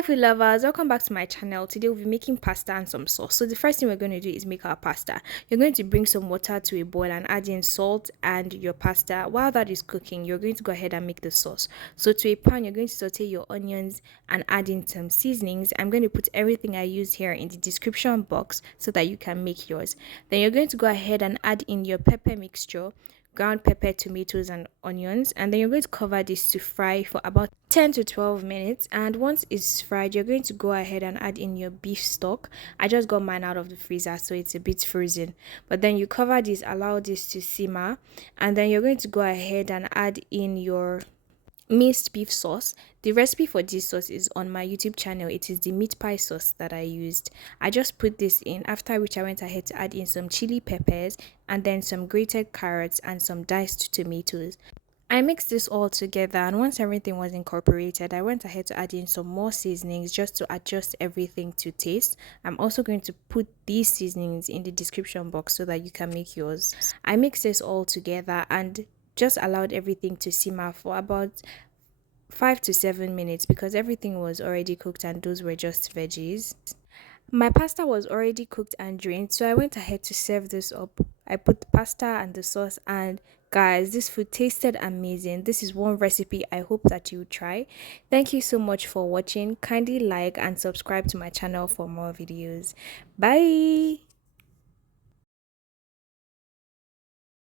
Hi food lovers, welcome back to my channel. Today we'll be making pasta and some sauce. So the first thing we're going to do is make our pasta. You're going to bring some water to a boil and add in salt and your pasta. While that is cooking, you're going to go ahead and make the sauce. So to a pan, you're going to saute your onions and add in some seasonings. I'm going to put everything I used here in the description box so that you can make yours. Then you're going to go ahead and add in your pepper mixture, ground pepper, tomatoes, and onions, and then you're going to cover this to fry for about 10 to 12 minutes. And once it's fried, you're going to go ahead and add in your beef stock. I just got mine out of the freezer, so it's a bit frozen, but then you cover this, allow this to simmer, and then you're going to go ahead and add in your minced beef sauce. The recipe for this sauce is on my YouTube channel. It is the meat pie sauce that I used. I just put this in, after which I went ahead to add in some chili peppers and then some grated carrots and some diced tomatoes. I mixed this all together, and once everything was incorporated, I went ahead to add in some more seasonings just to adjust everything to taste. I'm also going to put these seasonings in the description box so that you can make yours. I mixed this all together and just allowed everything to simmer for about 5 to 7 minutes because everything was already cooked and those were just veggies. My pasta was already cooked and drained, so I went ahead to serve this up. I put the pasta and the sauce, and guys, this food tasted amazing. This is one recipe I hope that you try. Thank you so much for watching. Kindly like and subscribe to my channel for more videos. Bye.